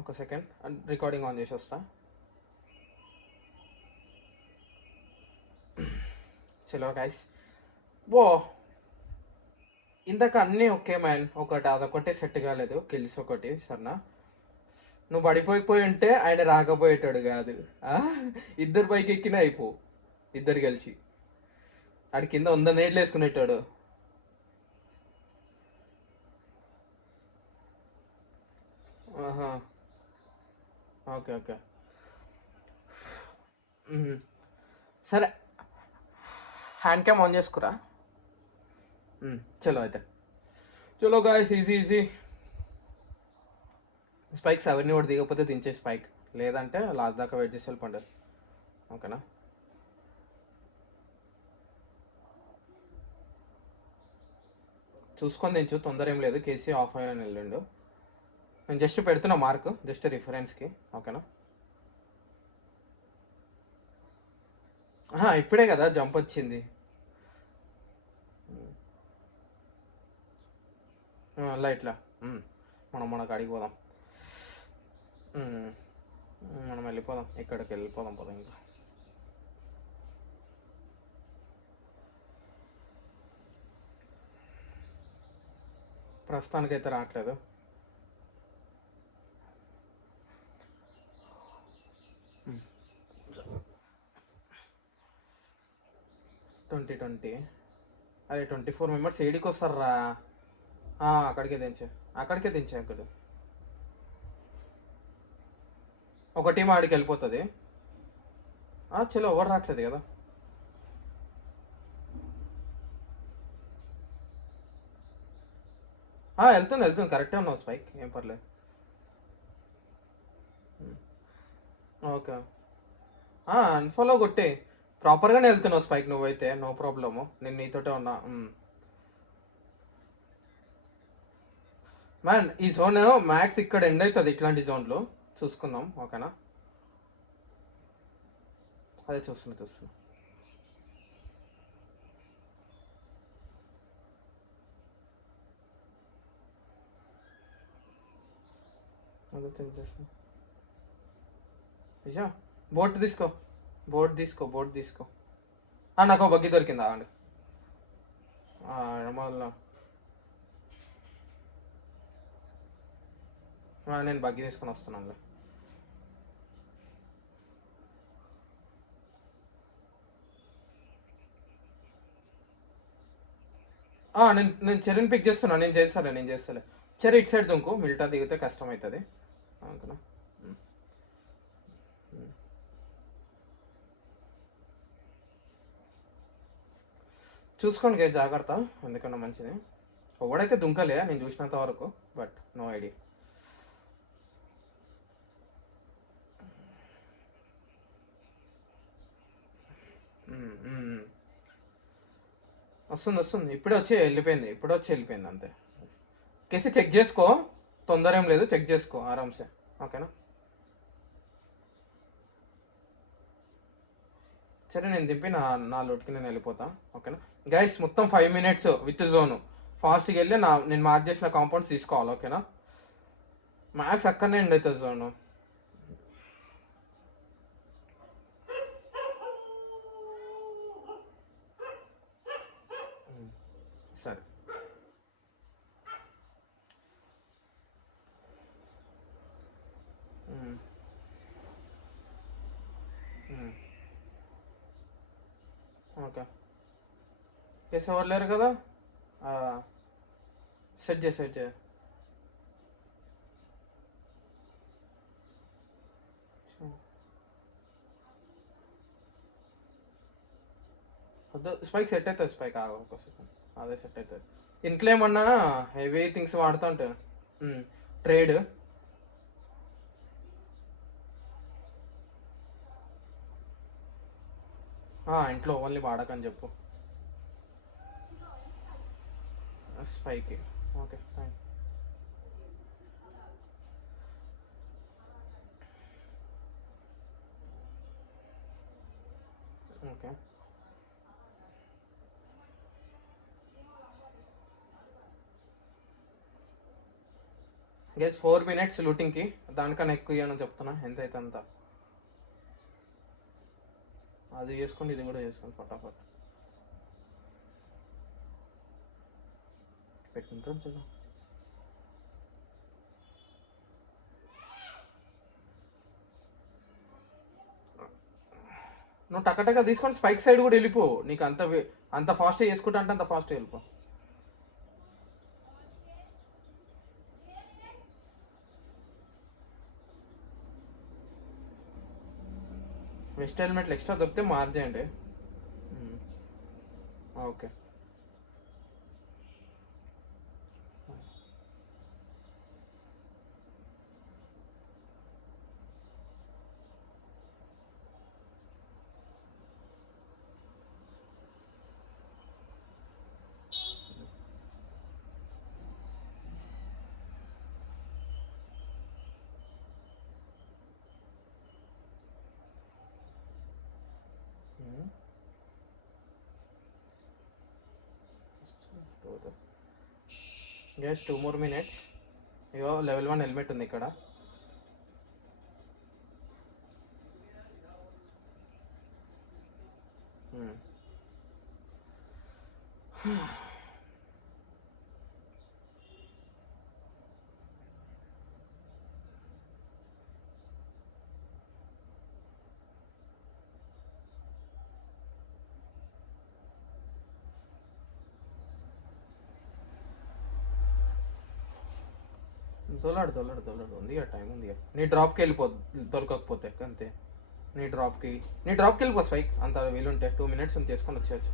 ఒక second recording on చేసి వస్తా. చలో గైస్. బో ఇందాక అన్నీ ఓకే మ్యాన్, ఒకటి అదొకటే సెట్ కాలేదు, కిల్స్ ఒకటి సరేనా. నువ్వు పడిపోయిపోయి ఉంటే ఆయన రాకపోయేటాడు కాదు. ఇద్దరు పైకి ఎక్కినా అయిపో, ఇద్దరు కలిసి ఆడి కింద 100 నేట్లు వేసుకునేటాడు. ఆహా, ఓకే ఓకే. సరే, హ్యాండ్ క్యామ్ ఆన్ చేసుకురా. చలో అయితే, చలో గాయస్, ఈజీ ఈజీ. స్పైక్స్ ఎవరిని కూడా దిగకపోతే దించే స్పైక్, లేదంటే లాస్ట్ దాకా వెయిట్ చేసి వెళ్ళిపోండి. ఓకేనా. చూసుకొని దించు, తొందర ఏం లేదు. కేసీ ఆఫ్ అయ్యాను వెళ్ళండు. నేను జస్ట్ పెడుతున్నా మార్క్, జస్ట్ రిఫరెన్స్కి. ఓకేనా. ఇప్పుడే కదా జంప్ వచ్చింది. అలా ఇట్లా మనకు అడిగిపోదాం. మనం వెళ్ళిపోదాం, ఇక్కడికి వెళ్ళిపోదాం పోదాం. ఇంకా ప్రస్తుతానికైతే రావట్లేదు. ట్వంటీ అరే 24 మెంబర్స్ ఏడికి వస్తారా? అక్కడికే దించే, అక్కడ ఒక టీం ఆడికి వెళ్ళిపోతుంది. చలో, ఎవరు రావట్లేదు కదా. వెళ్తుంది కరెక్టే ఉన్నావు స్పైక్, ఏం పర్లేదు. ఓకే, అన్ఫాలో కొట్టే. ప్రాపర్గానే వెళ్తున్నావు స్పైక్, నువ్వైతే నో ప్రాబ్లము, నేను నీతోటే ఉన్నా. మ్యాన్ ఈ జోన్ మ్యాక్స్ ఇక్కడ ఎండ్ అవుతుంది, ఇట్లాంటి జోన్లు చూసుకుందాం. ఓకేనా, అదే చూస్తున్నా. అదే థింక్ చేస్తున్నా. నిజా, బోట్ తీసుకో. నాకు బగ్గి దొరికిందా అండి. మళ్ళీ నేను బగ్గి తీసుకొని వస్తున్నాను. నేను చెరుని పిక్ చేస్తున్నా. నేను చేస్తాలే. చెరు ఇటు సైడ్ దుంకు, మిల్టా దిగితే కష్టం అవుతుంది. ఓకేనా. చూసుకోండి గే, జాగ్రత్త, ఎందుకన్నా మంచిది. ఎవడైతే దుంకలే నేను చూసినంత వరకు, బట్ నో ఐడియా. వస్తుంది ఇప్పుడే వచ్చి వెళ్ళిపోయింది అంతే. కేసి చెక్ చేసుకో, తొందర ఏం లేదు, చెక్ చేసుకో ఆరామ్సే. ఓకేనా. సరే, నేను దింపి నా లోటుకి నేను వెళ్ళిపోతా. ఓకేనా గైస్, మొత్తం 5 minutes విత్ జోను. ఫాస్ట్కి వెళ్ళి నేను మార్క్ చేసిన కాంపౌండ్స్ తీసుకోవాలి. ఓకేనా, మ్యాక్స్ అక్కడనే ఎండ్ అవుతుంది జోను. సరే, ఓకే. కేసు ఎవరు లేరు కదా. సెట్ చేయి. స్పైక్ సెట్ అవుతుంది. స్పైక్ ఒక సెకండ్, అదే సెట్ అవుతుంది. ఇంట్లో ఏమన్నా హెవీ థింగ్స్ వాడుతూ ఉంటాను. ట్రేడ్ ఇంట్లో ఓన్లీ వాడకని చెప్పు స్పైకి. Okay fine. Okay, guys 4 minutes లూటింగ్కి, దానికన్నా ఎక్కువ ఇవ్వను చెప్తున్నా, ఎంత అయితే అంత. అది చేసుకోండి, ఇది కూడా చేసుకోండి ఫటాఫట్. పెట్టుకుంటాడు చూడు. నువ్వు టక్కటక్క తీసుకొని స్పైక్ సైడ్ కూడా వెళ్ళిపో. నీకు అంత ఫాస్ట్గా చేసుకుంటా అంటే అంత ఫాస్ట్గా వెళ్ళిపో. వెస్ట్ హెల్మెట్లు ఎక్స్ట్రా దొరికితే మార్చేయండి. ఓకే. Guys 2 more minutes. ఇగో లెవెల్ 1 హెల్మెట్ ఉంది ఇక్కడ. తొలడు ఉంది, టైం ఉంది. నీ డ్రాప్కి వెళ్ళిపో, దొరకకపోతే అంతే. నీ డ్రాప్కి వెళ్ళిపో స్పైక్, అంత వీలుంటే 2 minutes చేసుకొని వచ్చేయచ్చు.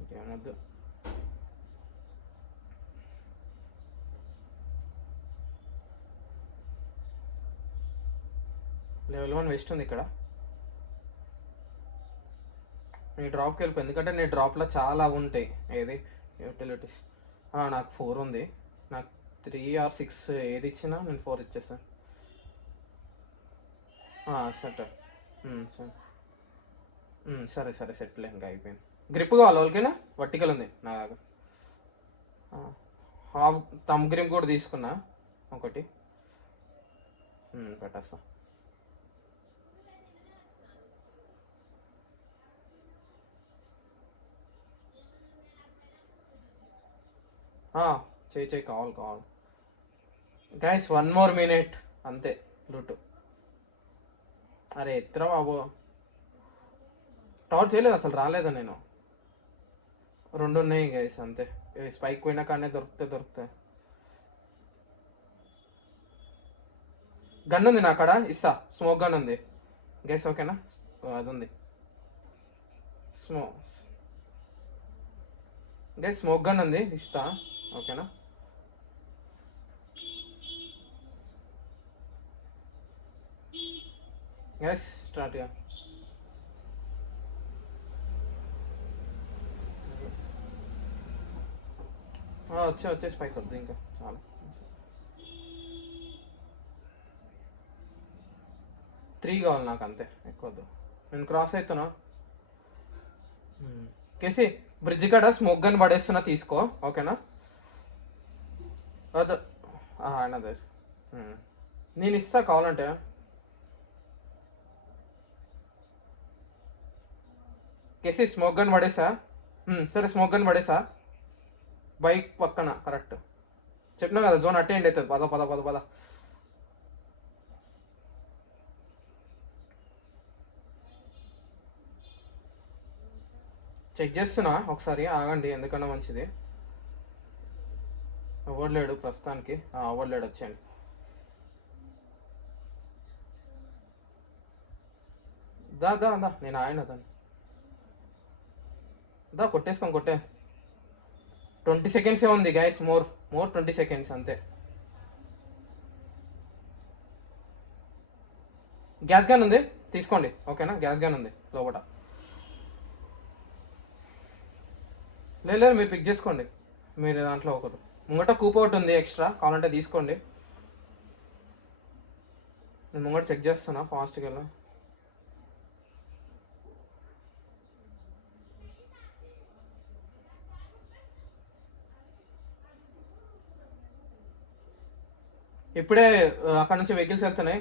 ఇంకేమొద్దు. లెవెల్ 1 వెస్ట్ ఉంది ఇక్కడ. నీ డ్రాప్కి వెళ్ళిపో, ఎందుకంటే నీ డ్రాప్లో చాలా ఉంటాయి. ఏది యూటిలిటీస్. నాకు 4 ఉంది. నాకు 3 or 6 ఏది ఇచ్చినా నేను 4 ఇచ్చేస్తాను. సరే సరే సెటిల్, ఇంకా అయిపోయింది. గ్రిప్ కావాలి ఓకేనా? వర్టికల్ ఉంది నా దగ్గర. హాఫ్ థమ్ గ్రిప్ కూడా తీసుకున్నా ఒకటి, పెట్టేస్తా. చేయి కావాలి. గైస్ 1 more minute అంతే లూటు. అరే ఎత్తరా బాబు, టవర్ చేయలేదు అసలు, రాలేదా నేను. 2 ఉన్నాయి గైస్ అంతే. స్పైక్ పోయినా కానీ దొరుకుతాయి. గన్ ఉంది నా కాడ, ఇస్తా. స్మోక్ గన్ ఉంది గైస్, ఓకేనా? అది ఉంది గైస్, స్మోక్ గన్ ఉంది, ఇస్తా. ఓకేనా? Guys start. వచ్చే స్పైక్ వద్దు ఇంకా, చాలా. 3 కావాలి నాకు, అంతే, ఎక్కువ వద్దు. నేను క్రాస్ అవుతున్నా. కేసి బ్రిడ్జ్ కాడ స్మోక్ గన్ పడేస్తున్నా, తీసుకో ఓకేనా? వద్దు, అదే నేను ఇస్తా కావాలంటే. కేసి స్మోక్ గన్ పడేసా. సరే స్మోక్ గన్ పడేసా, బైక్ పక్కన కరెక్ట్. చెప్పినా కదా జోన్ అటెండ్ అవుతుంది. పద. చెక్ చేస్తున్నా ఒకసారి, ఆగండి, ఎందుకన్నా మంచిది. అవ్వలేడు ప్రస్తుతానికి, అవ్వలేడు, వచ్చేయండి. దా నేను ఆయన దాన్ని కొట్టే 20 seconds ఉంది గైస్, మోర్ 20 seconds అంతే. గ్యాస్ గన్ ఉంది, తీసుకోండి ఓకేనా? గ్యాస్ గన్ ఉంది లోపల. లేదు మీరు పిక్ చేసుకోండి, మీరు దాంట్లో ఒకరు ముంగట కూప్ అవుట్ ఉంది ఎక్స్ట్రా, కావాలంటే తీసుకోండి. నేను ముంగట చెక్ చేస్తున్నా ఫాస్ట్గా వెళ్ళా. ఇప్పుడే అక్కడ నుంచి వెహికల్స్ వెళ్తున్నాయి.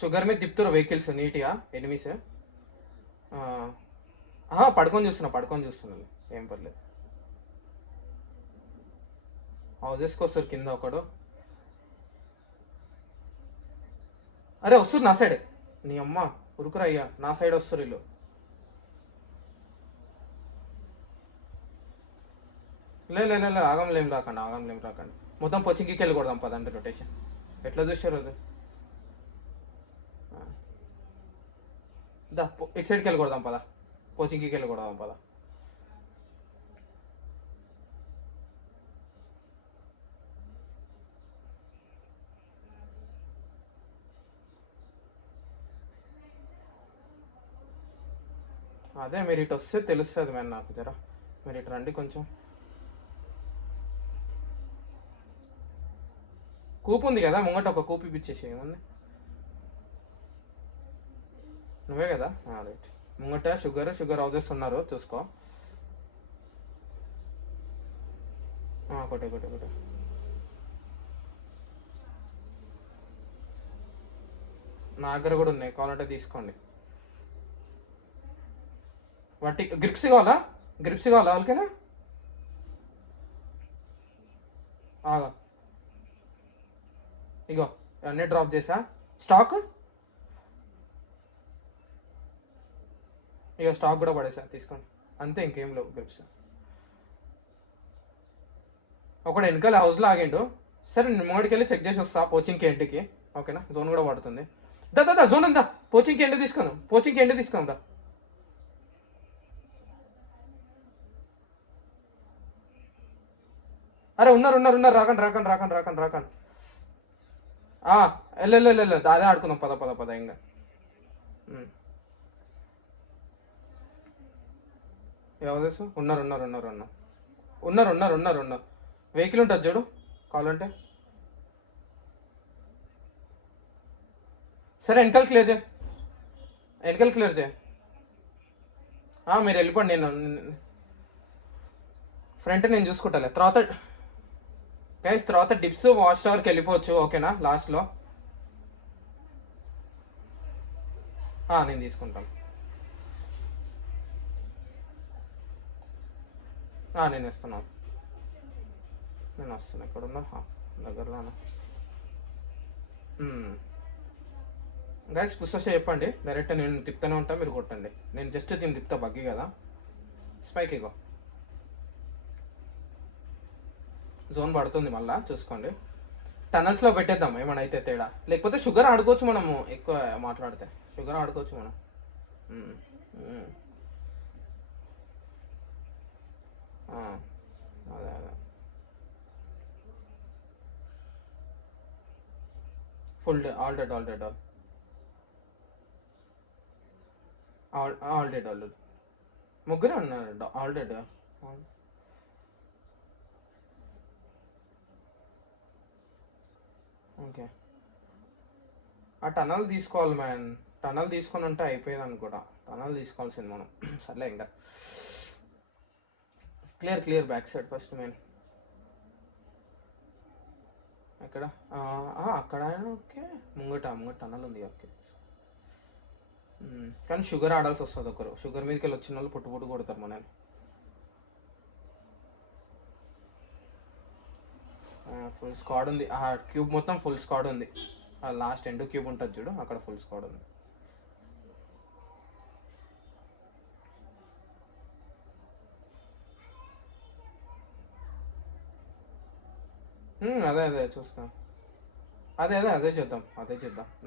షుగర్ మీద తిప్పుతారు వెహికల్స్ నీట్గా ఎనిమిస్. పడుకొని చూస్తున్నాను, ఏం పర్లేదు. హౌజెస్కి వస్తారు కింద ఒకడు. అరే వస్తారు నా సైడ్, నీ అమ్మ ఉరుకురా అయ్యా, నా సైడ్ వస్తారు వీళ్ళు. లే ఆగంలేం రాకండి. మొత్తం పొచ్చింగ్కి వెళ్ళి కొడదాం పదండి రొటేషన్. ఎట్లా చూసారు అది? ఇటు సైడ్కి వెళ్ళి కొడదాం పద, కోచింగ్కి వెళ్ళి కొడదాం పద. అదే మీరు ఇటు వస్తే తెలుస్తుంది మ్యామ్ నాకు, జరా మీరు ఇటు రండి కొంచెం. కూపు ఉంది కదా ముంగట, ఒక కూపు ఇప్పించేసి ఏముంది. నువ్వే కదా, రైట్. ముంగట షుగర్ హౌజెస్ ఉన్నారు, చూసుకో. కొట్టే నా దగ్గర కూడా ఉన్నాయి, కావాలంటే తీసుకోండి. వాటి గ్రిప్స్ కావాలా వాళ్ళకైనా? ఇగో అన్నీ డ్రాప్ చేసా స్టాక్. ఇక స్టాక్ కూడా పడేసా, తీసుకోండి. అంతే, ఇంకేం లేవు గ్రిప్స్. ఒకడు వెనకాల హౌస్లో ఆగిండు. సరే నేను ముంగడికి వెళ్ళి చెక్ చేసి వస్తా పోచింగ్కి ఎండ్కి, ఓకేనా? జోన్ కూడా పడుతుంది. దా జోన్ ఉందా, పోచింగ్కి ఎండ్ తీసుకోను దా. అరే ఉన్నారు, రాకండి. వెళ్ళు, అదే ఆడుకుందాం, పద ఇంకా. ఎవరు ఉన్నారు. వెహికల్ ఉంటుంది చూడు, కావాలంటే. సరే వెనకాల క్లియర్ చేయి. మీరు వెళ్ళిపోండి, నేను ఫ్రంట్ నేను చూసుకుంటాలే. తర్వాత డిప్స్ వాచ్ టవర్కి వెళ్ళిపోవచ్చు, ఓకేనా? లాస్ట్లో నేను తీసుకుంటాను. నేను వస్తున్నాను, ఎక్కడున్నా దగ్గరలోనా. గైస్ పుష్ చెప్పండి, డైరెక్ట్ నేను తిప్పుతూనే ఉంటా, మీరు కొట్టండి. నేను జస్ట్ దీన్ని తిప్పుతా, బగ్గి కదా. స్పైక్ ఇగో జోన్ పడుతుంది, మళ్ళీ చూసుకోండి. టనల్స్లో పెట్టేద్దాం ఏమైనా అయితే తేడా, లేకపోతే షుగర్ ఆడుకోవచ్చు మనము. ఎక్కువ మాట్లాడితే షుగర్ ఆడుకోవచ్చు మనం. అదే ఫుల్ ఆల్ డెడ్. ముగ్గురే ఉన్నారు ఆల్ డెడ్. ఓకే, ఆ టనల్ తీసుకోవాలి మ్యాన్. టనల్ తీసుకొని ఉంటే అయిపోయేది అనుకుంటా. టనల్ తీసుకోవాల్సింది మనం. సర్లే ఇంకా clear back side first main. ఎక్కడ? అక్కడ ఓకే, ముంగట టనల్ ఉంది, ఓకే. కానీ షుగర్ ఆడాల్సి వస్తుంది ఒకరు. షుగర్ మీదకి వెళ్ళి వచ్చిన వాళ్ళు పుట్టు కొడతారు మనల్ని. ఫుల్ స్క్వాడ్ ఉంది, ఆ క్యూబ్ మొత్తం ఫుల్ స్క్వాడ్ ఉంది. లాస్ట్ ఎండ్ క్యూబ్ ఉంటుంది చూడు, అక్కడ ఫుల్ స్క్వాడ్ ఉంది. అదే చూసుకో. అదే చేద్దాం.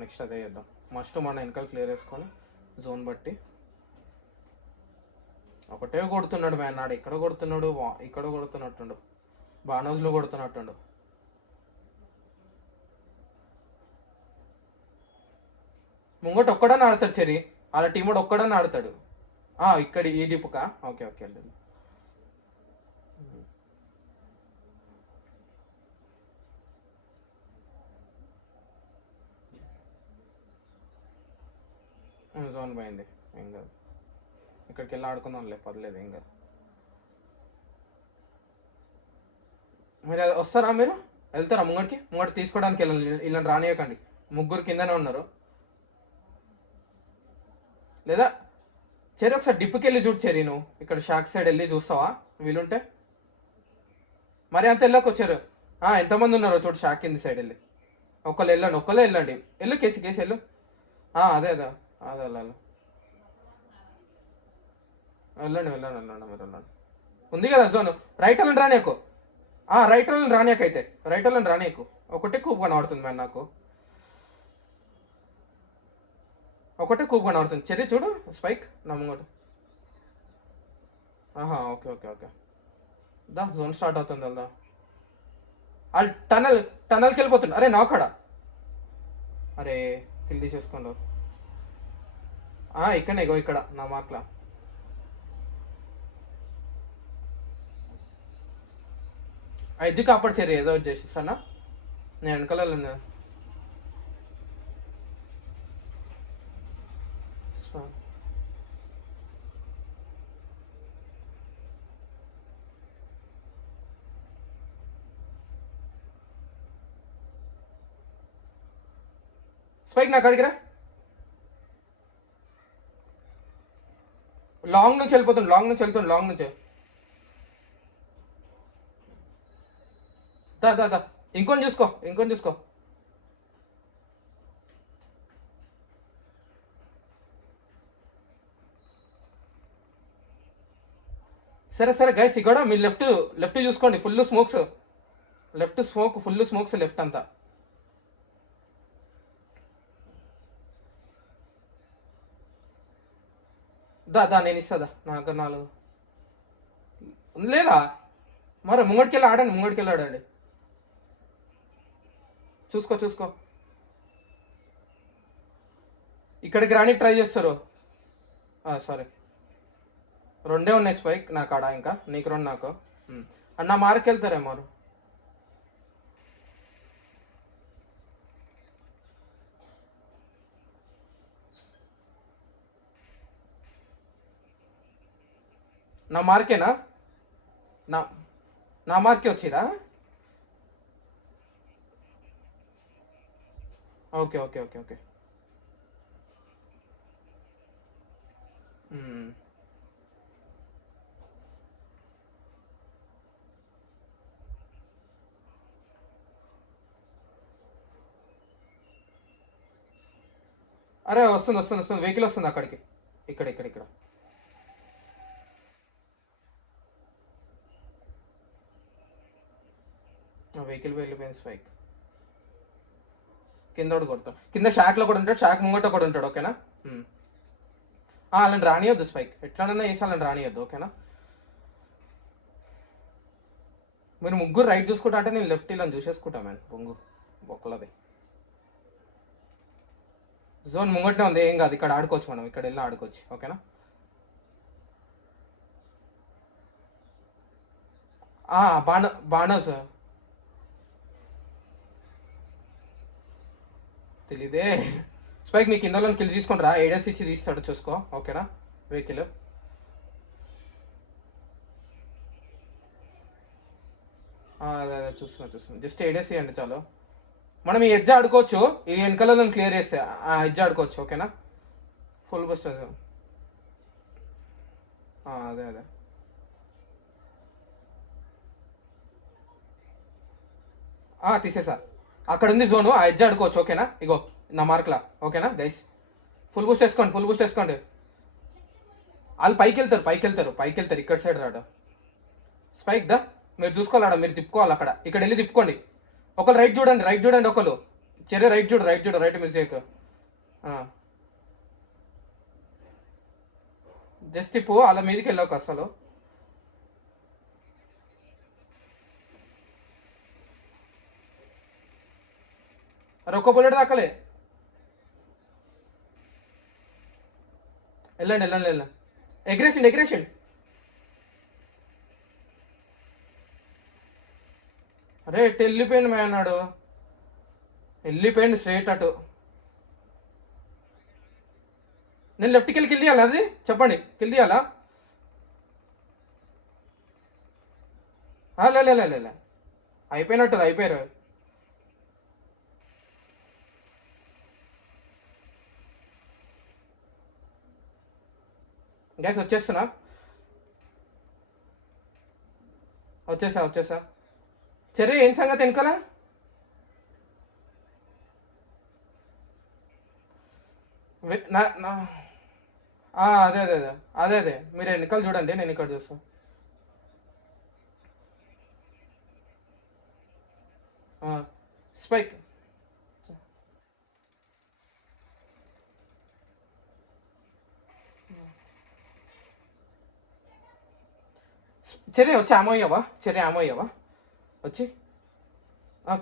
నెక్స్ట్ అదే చేద్దాం. మస్ట్ మన వెనకాల క్లియర్ వేసుకొని జోన్ బట్టి. ఒకటే కొడుతున్నాడు మ్యాన్, నాడు ఇక్కడ కొడుతున్నట్టుండు, బానోజ్లో కొడుతున్నట్టుండు. ముంగట ఒక్కడని ఆడతాడు చెరి, వాళ్ళ టీమోడు ఒక్కడని ఆడతాడు. ఇక్కడ ఈ డిపుకా. ఓకే ఓకే వెళ్ళండి. జోన్ పోయింది, ఏం కాదు. ఇక్కడికి వెళ్ళి ఆడుకుందాంలే, పర్లేదు, ఏం కాదు. మీరు వస్తారా? మీరు వెళ్తారా ముంగడికి? ముంగడి తీసుకోవడానికి వెళ్ళండి, ఇలా రానియకండి. ముగ్గురు కిందనే ఉన్నారు. లేదా చెరి ఒకసారి డిప్పుకి వెళ్ళి చూడు చెరి, నువ్వు ఇక్కడ షాక్ సైడ్ వెళ్ళి చూస్తావా వీలుంటే? మరి అంత వెళ్ళకొచ్చారు. ఎంతమంది ఉన్నారో చూడు షాక్ కింది సైడ్ వెళ్ళి. ఒకళ్ళు వెళ్ళండి, ఒక్కళ్ళే వెళ్ళండి. వెళ్ళు కేసి కేసి వెళ్ళు. అదే అదే అదే వెళ్ళాలి. వెళ్ళండి వెళ్ళండి వెళ్ళండి, మీరు వెళ్ళండి. ఉంది కదా జోన్. రైట్ వాళ్ళని రానియకు. రైట్ వాళ్ళని రానియకైతే, రైట్ వాళ్ళని రానియకు. ఒకటే కూప్ కనబడుతుంది మ్యామ్ నాకు, ఒకటే కూప్ కనబడుతుంది. చెర్రీ చూడు స్పైక్ నా ముంగడు. ఓకే ఓకే ఓకే, దా జోన్ స్టార్ట్ అవుతుంది వెళ్దా. వాళ్ళు టనల్కి వెళ్ళిపోతుంది. అరే నాకాడ, అరే కిల్ తీసేసుకోండు. ఇక్కడనే ఇగో ఇక్కడ నా మార్క్లా. ఎడ్జ్ కాపాడు చెర్రీ, ఏదో ఒకటి చేసి సన్నా. నేను వెనకాల స్పైక్ నాకు అడిగిరా. లాంగ్ నుంచి వెళ్ళిపోతుంది, లాంగ్ నుంచి వెళ్తుంది, లాంగ్ నుంచి. దా దా దా, ఇంకొని చూసుకో, ఇంకొని చూసుకో. సరే సరే గైస్, ఇక్కడ మీరు లెఫ్ట్ లెఫ్ట్ చూసుకోండి, full smokes. Left smoke, full smokes left అంతా. దా నేను ఇస్తుందా, నాకు 4 లేదా? మరి ముంగడికెళ్ళి ఆడండి, ముంగడికెళ్ళి ఆడండి. చూసుకో చూసుకో, ఇక్కడికి రానికి ట్రై చేస్తారు. సారీ, 2 ఉన్నాయి స్పైక్ నా కాడ, ఇంకా నీకు 2 నాకు. అన్న మార్క్ వెళ్తారేమో. నా మార్కేనా? నా నా మార్కే వచ్చిరా? Okay okay okay okay. అరే వస్తుంది వస్తుంది వస్తుంది, వెహికల్ వస్తుంది అక్కడికి. ఇక్కడ ఇక్కడ ఇక్కడ వెహికల్ వెళ్ళిపోయింది స్పైక్. కింద కొడతాం, కింద షాక్లో కూడా ఉంటాడు, షాక్ ముంగట కూడా ఉంటాడు. ఓకేనా? అలాంటి రానియొద్దు స్పైక్, ఎట్లనన్నా వేసి అలాంటి రానియొద్దు. ఓకేనా? మీరు ముగ్గురు రైట్ చూసుకుంటా అంటే నేను లెఫ్ట్ ఇలా చూసేసుకుంటా మ్యాన్. పొంగు ఒక్కలది జోన్ ముంగట్నే ఉంది, ఏం కాదు, ఇక్కడ ఆడుకోవచ్చు మనం, ఇక్కడ వెళ్ళి ఆడుకోవచ్చు. ఓకేనా? బాణోస్ తెలీదే. స్పైక్ నీ కిందలో కిల్ తీసుకొని రా, ఏడెస్ ఇచ్చి తీస్తాడు చూసుకో. ఓకేనా? వెహికల్ అదే అదే చూస్తున్నా, జస్ట్ ఏడేసి అండి చాలు. మనం ఈ ఎడ్జ్ ఆడుకోవచ్చు, ఈ వెనకాల క్లియర్ చేస్తే ఎడ్జ్ ఆడుకోవచ్చు. ఓకేనా? Full booster. అదే అదే తీసేసా. అక్కడ ఉంది జోను, ఆ ఎడ్జ్ ఆడుకోవచ్చు. ఓకేనా? ఇగో నా మార్క్లా. ఓకేనా గైస్? ఫుల్ బూస్ట్ వేసుకోండి, ఫుల్ బూస్ట్ వేసుకోండి. వాళ్ళు పైకి వెళ్తారు, ఇక్కడ సైడ్ రాడు స్పైక్. దా మీరు చూసుకోవాలా, మీరు తిప్పుకోవాలి అక్కడ, ఇక్కడ వెళ్ళి తిప్పుకోండి. ఒకళ్ళు రైట్ చూడండి ఒకళ్ళు. చెర్రీ రైట్ చూడు, రైట్ మిస్టేక్. జస్ట్ తిప్పు, అలా మీదకి వెళ్ళాక అసలు. అరే ఒక్క బుల్లెట్ దాకలే. వెళ్ళండి వెళ్ళండి వెళ్ళండి. Aggression aggression. అరే ఎటు వెళ్ళిపోయింది మ్యాన్ అన్నాడు. వెళ్ళిపోయింది స్ట్రైట్ అటు. నేను లెఫ్ట్కి వెళ్ళి కిల్ తీయాలా? అది చెప్పండి, కిల్ తీయాలా? లే లే లే లే లే. అయిపోయినట్టు అయిపోయారు. గ్యాస్ వచ్చేస్తున్నా. వచ్చేసా వచ్చేసా. సరే ఏం సంగతి వెనకాల? అదే అదే అదే అదే అదే మీరు వెనకాల చూడండి, నేను ఇక్కడ చూస్తా. స్పైక్. చెర్రీ వచ్చి ఆమో అయ్యావా? చెర్రీ ఆమో అయ్యావా వచ్చి? ఆ,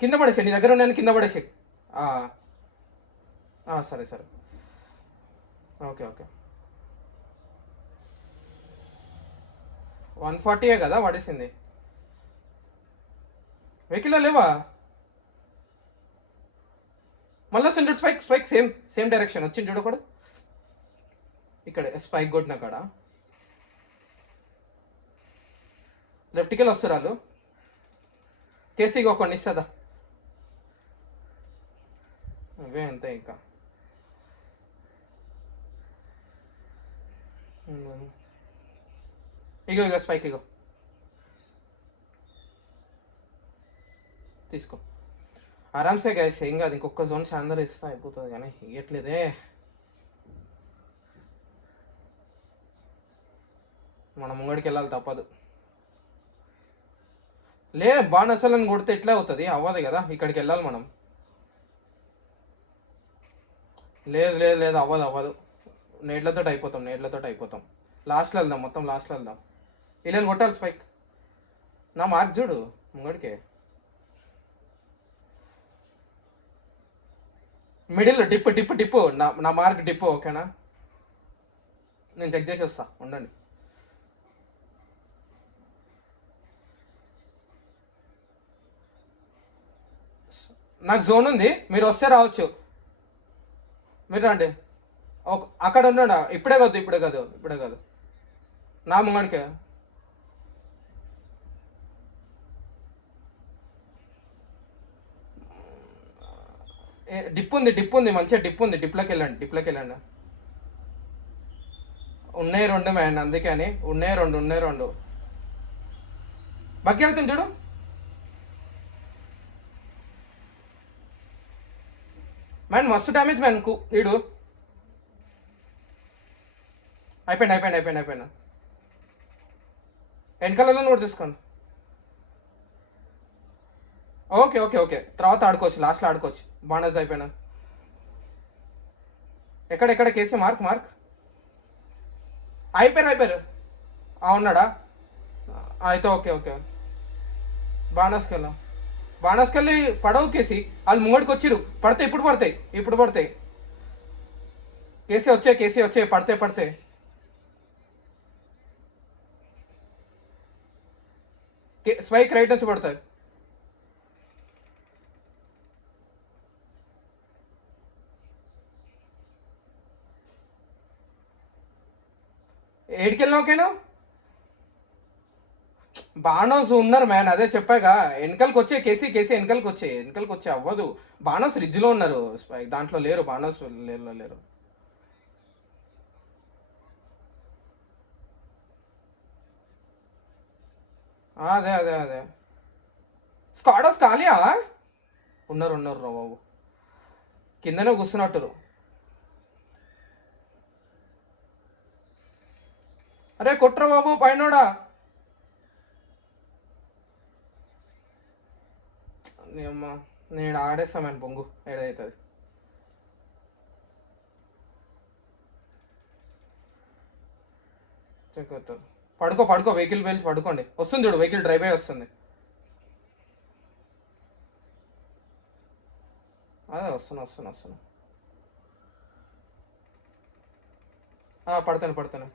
కింద పడేసే, నీ దగ్గర ఉన్నాను, కింద పడేసే. సరే సరే. Okay okay. 140 కదా పడేసింది. వెహికల్లో లేవా? మళ్ళీ centre spike spike same same direction వచ్చింది చూడకూడదు. ఇక్కడ స్పైక్ కొట్టిన కాడ లెఫ్ట్కి వెళ్ళి వస్తారు వాళ్ళు. కేసీగా కొన్ని ఇస్తుందా? అవే అంతే ఇంకా. ఇగో ఇగో స్పైక్ ఇగో తీసుకో. ఆరామ్సే గైస్, ఏం కాదు. ఇంకొక జోన్ శాందర్ ఇస్తా అయిపోతుంది, కానీ ఇవ్వట్లేదే. మనం ముంగడికి వెళ్ళాలి, తప్పదు. లే బాణసలను కొడితే ఎట్లా అవుతుంది? అవ్వదు కదా, ఇక్కడికి వెళ్ళాలి మనం. లేదు లేదు లేదు, అవ్వదు అవ్వదు. నేట్లతో అయిపోతాం, నేట్లతో అయిపోతాం. లాస్ట్లో వెళ్దాం, మొత్తం లాస్ట్లో వెళ్దాం. ఇలా కొట్టాలి స్పైక్. నా మార్క్ చూడు ముంగడికే. Middle dip dip dip. నా మార్క్ డిప్. ఓకేనా? నేను చెక్ చేసి వస్తా, ఉండండి. నాకు జోన్ ఉంది, మీరు వస్తే రావచ్చు. మీరు రండి. అక్కడ ఉండండి. ఇప్పుడే కాదు ఇప్పుడే కాదు ఇప్పుడే కాదు. నా ముంగడికే. డిప్ ఉంది, డిప్ ఉంది, మంచిగా డిప్ ఉంది. డిప్లోకి వెళ్ళండి, డిప్లోకి వెళ్ళండి. ఉన్నాయి 2 మ్యాన్, అందుకే అని. ఉన్నాయి 2, ఉన్నాయి 2. బగ్గి వెళ్తుంది చూడు. మ్యాన్ మస్తు డ్యామేజ్ మ్యాన్ వీడు. అయిపోయింది అయిపోయింది అయిపోయింది అయిపోయింది. వెనకాలలో కూడా తీసుకోండి. ఓకే ఓకే ఓకే, తర్వాత ఆడుకోవచ్చు, లాస్ట్లో ఆడుకోవచ్చు. బాణస్ అయిపోయినా. ఎక్కడ కేసీ మార్క్ మార్క్. అయిపోయారు అయిపోయారు. ఉన్నాడా? అయితే ఓకే ఓకే. బాణస్కెళ్ళి పడవు కేసి. వాళ్ళు ముంగడికి వచ్చిరు. పడతాయి ఇప్పుడు, పడతాయి ఇప్పుడు పడతాయి. కేసీ వచ్చాయి పడితే. స్పైక్ రైట్ నుంచి పడతాయి. ఏడికెళ్ళినా ఓకేనా? బాణోస్ ఉన్నారు మ్యాన్, అదే చెప్పాగా. వెనకలకి వచ్చే కేసీ వెనకలకి వచ్చే అవ్వదు. బాణోస్ రిడ్జ్లో ఉన్నారు, దాంట్లో లేరు. బాణోస్ లేరు. అదే అదే అదే. స్క్వాడోస్ ఖాళీయా? ఉన్నారు రా బాబు, కిందనే కూర్చున్నట్టు. అరే కొట్రా బాబు పైనోడా. నేను ఆడేస్తామని పొంగు ఏదైతుంది. పడుకో వెహికల్ పేల్చి పడుకోండి. వస్తుంది చూడు, వెహికల్ డ్రైవ్ అయ్యి వస్తుంది. అదే వస్తున్నా. పడతాను పడతాను.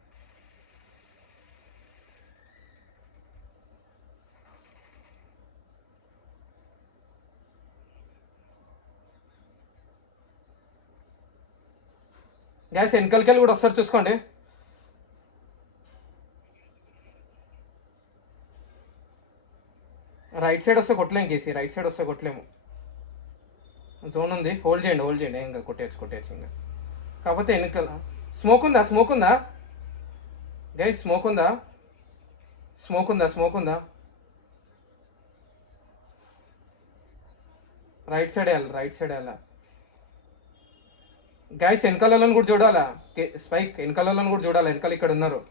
గ్యాస్ వెనకాలకెళ్ళి కూడా వస్తారు చూసుకోండి. రైట్ సైడ్ వస్తే కొట్టలేము కేసీ, రైట్ సైడ్ వస్తే కొట్టలేము. జోన్ ఉంది, హోల్డ్ చేయండి హోల్డ్ చేయండి, ఇంకా కొట్టేయచ్చు ఇంకా. కాకపోతే వెనకాల స్మోక్ ఉందా, స్మోక్ ఉందా గైస్, స్మోక్ ఉందా, స్మోక్ ఉందా, స్మోక్ ఉందా. రైట్ సైడ్ వెళ్ళాలి, రైట్ సైడ్ వెళ్ళాలి. గైస్ వెనకాలని కూడా చూడాలా, స్పైక్ వెనకాలని కూడా చూడాలి, వెనకాల ఇక్కడ ఉన్నారు.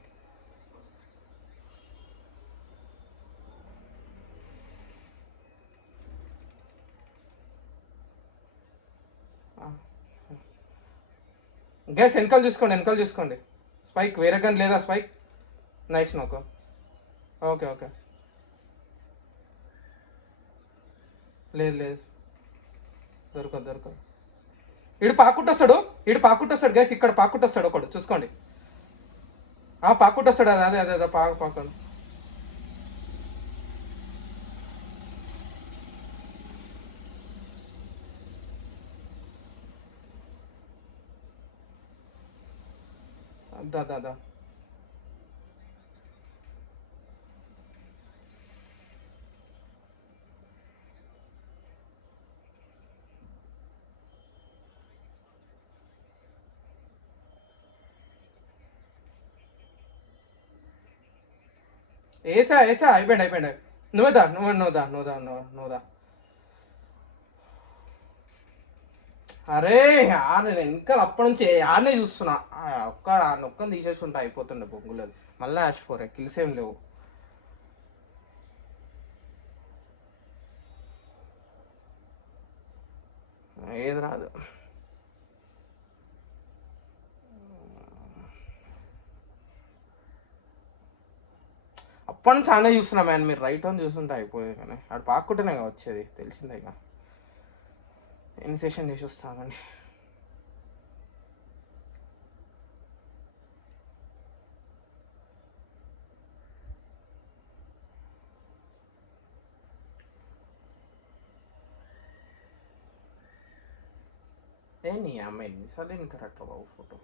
గ్యాస్ వెనకాల చూసుకోండి, వెనకాల చూసుకోండి. స్పైక్ వేరే గన్ లేదా స్పైక్? నైస్ నాకు. ఓకే ఓకే, లేదు లేదు, దొరకదు. ఇడు పాక్కుంటొస్తాడు, గైస్ ఇక్కడ పాక్కుంటొస్తాడు ఒకడు చూసుకోండి. పాక్కుంటొస్తాడు, అదే పాకండి. దా ఏసా అయిపోయింది. నువ్వుదా. అరే నేను ఇంకా అప్పటి నుంచి ఆడనే చూస్తున్నా, ఒక్కని తీసేసి ఉంటే అయిపోతుండే బొంగులేదు. మళ్ళీ యాష్ 4 కిల్స్ ఏం లేవు. ఏది రాదు. అప్పటి నుంచి ఆనే చూస్తున్నా మ్యాన్, మీరు రైట్ ఆన్ చూస్తుంటే అయిపోయేది, కానీ ఆడు పాక్కుంటేనే వచ్చేది, తెలిసిందే ఇక. ఇనిషియేషన్ చేసి వస్తానండి. నీ అమ్మాయి ఎన్నిసార్లు ఇంకా కరెక్ట్ బాబు ఫోటో.